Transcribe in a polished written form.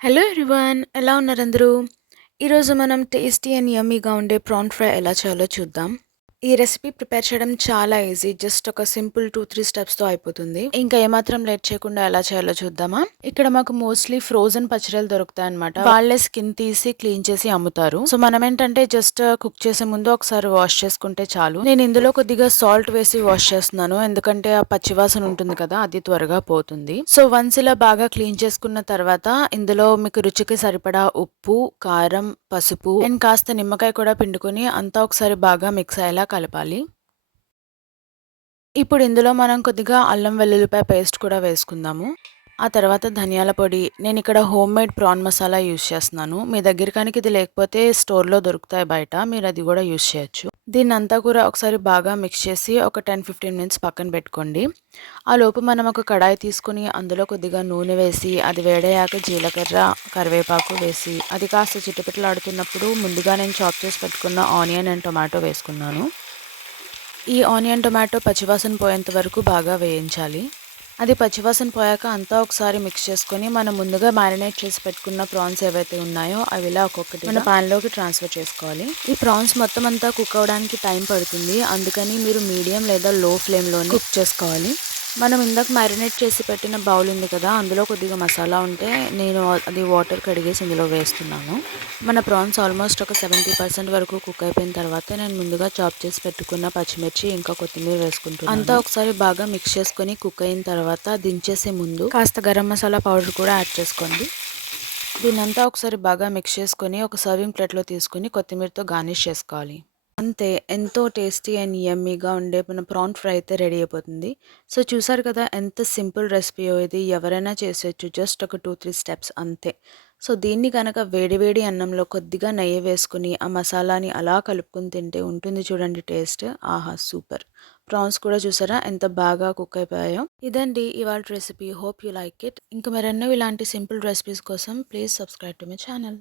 Hello everyone, ఎలా ఉన్నారందరూ? ఈరోజు మనం టేస్టీ అండ్ యమ్మీగా ఉండే ప్రాన్ ఫ్రై ఎలా చేయాలో చూద్దాం. ఈ రెసిపీ ప్రిపేర్ చేయడం చాలా ఈజీ. జస్ట్ ఒక సింపుల్ 2-3 స్టెప్స్‌తో అయిపోతుంది. ఇంకా ఏమాత్రం లేట్ చేయకుండా ఎలా చేయాలో చూద్దామా? ఇక్కడ మాకు మోస్ట్‌లీ ఫ్రోజన్ పచ్చడిలు దొరుకుతాయన్నమాట. వాళ్ళే స్కిన్ తీసి క్లీన్ చేసి అమ్ముతారు. సో మనం ఏంటంటే జస్ట్ కుక్ చేసే ముందు ఒకసారి వాష్ చేసుకుంటే చాలు. నేను ఇందులో కొద్దిగా సాల్ట్ వేసి వాష్ చేస్తున్నాను. ఎందుకంటే ఆ పచ్చివాసన ఉంటుంది కదా, అది త్వరగా పోతుంది. సో వన్స్ ఇలా బాగా క్లీన్ చేసుకున్న తర్వాత ఇందులో మీకు రుచికి సరిపడా ఉప్పు, కారం, పసుపు అండ్ కాస్త నిమ్మకాయ కూడా పిండుకొని అంతా ఒకసారి బాగా మిక్స్ అయ్యేలా కలపాలి. ఇప్పుడు ఇందులో మనం కొద్దిగా అల్లం వెల్లుల్లిపాయ పేస్ట్ కూడా వేసుకుందాము. ఆ తర్వాత ధనియాల పొడి. నేను ఇక్కడ homemade prawn masala use చేస్తున్నాను. మీ దగ్గర కనుక ఇది లేకపోతే స్టోర్‌లో దొరుకుతాయి బయట. మీరు అది కూడా యూస్ చేయొచ్చు. దీన్నంతా కూడా ఒకసారి బాగా మిక్స్ చేసి ఒక 10-15 మినిట్స్ పక్కన పెట్టుకోండి. ఆ లోపు మనం ఒక కడాయి తీసుకొని అందులో కొద్దిగా నూనె వేసి అది వేడయ్యాక జీలకర్ర, కరివేపాకు వేసి అది కాస్త చిటపటలాడుతున్నప్పుడు ముందుగా నేను చాప్ చేసి పెట్టుకున్న ఆనియన్ అండ్ టొమాటో వేసుకున్నాను. ఈ ఆనియన్, టొమాటో పచ్చివాసన పోయేంత వరకు బాగా వేయించాలి. అది పచ్చివాసన పోయాక అంతా ఒకసారి మిక్స్ చేసుకొని మనం ముందుగా మ్యారినేట్ చేసి పెట్టుకున్న ప్రాన్స్ ఏవైతే ఉన్నాయో అవి ఇలా ఒక్కొక్కటి మన పాన్లోకి ట్రాన్స్ఫర్ చేసుకోవాలి. ఈ ప్రాన్స్ మొత్తం అంతా కుక్ అవ్వడానికి టైం పడుతుంది. అందుకని మీరు మీడియం లేదా లో ఫ్లేమ్లోనే కుక్ చేసుకోవాలి. మనం ఇందాక మ్యారినేట్ చేసి పెట్టిన బౌల్ ఉంది కదా, అందులో కొద్దిగా మసాలా ఉంటే నేను అది వాటర్ కడిగేసి ఇందులో వేస్తున్నాను. మన ప్రాన్స్ ఆల్మోస్ట్ ఒక 70% వరకు కుక్ అయిపోయిన తర్వాత నేను ముందుగా చాప్ చేసి పెట్టుకున్న పచ్చిమిర్చి ఇంకా కొత్తిమీర వేసుకుంటున్నాను. అంతా ఒకసారి బాగా మిక్స్ చేసుకొని కుక్ అయిన తర్వాత దించేసే ముందు కాస్త గరం మసాలా పౌడర్ కూడా యాడ్ చేసుకోండి. దీన్నంతా ఒకసారి బాగా మిక్స్ చేసుకొని ఒక సర్వింగ్ ప్లేట్లో తీసుకొని కొత్తిమీరతో గార్నిష్ చేసుకోవాలి. అంతే, ఎంతో టేస్టీ అండ్ యమ్మీగా ఉండే మన ప్రాన్ ఫ్రై అయితే రెడీ అయిపోతుంది. సో చూసారు కదా ఎంత సింపుల్ రెసిపీయో ఇది. ఎవరైనా చేసేయచ్చు. జస్ట్ ఒక 2-3 స్టెప్స్ అంతే. సో దీన్ని కనుక వేడి వేడి అన్నంలో కొద్దిగా నెయ్యి వేసుకొని ఆ మసాలాని అలా కలుపుకొని తింటే ఉంటుంది చూడండి టేస్ట్. ఆహా సూపర్! ప్రాన్స్ కూడా చూసారా ఎంత బాగా కుక్ అయిపోయాయో. ఇదండి ఇవాళ recipe. Hope you like it. ఇంకా మరెన్నో ఇలాంటి సింపుల్ రెసిపీస్ కోసం please subscribe to my channel.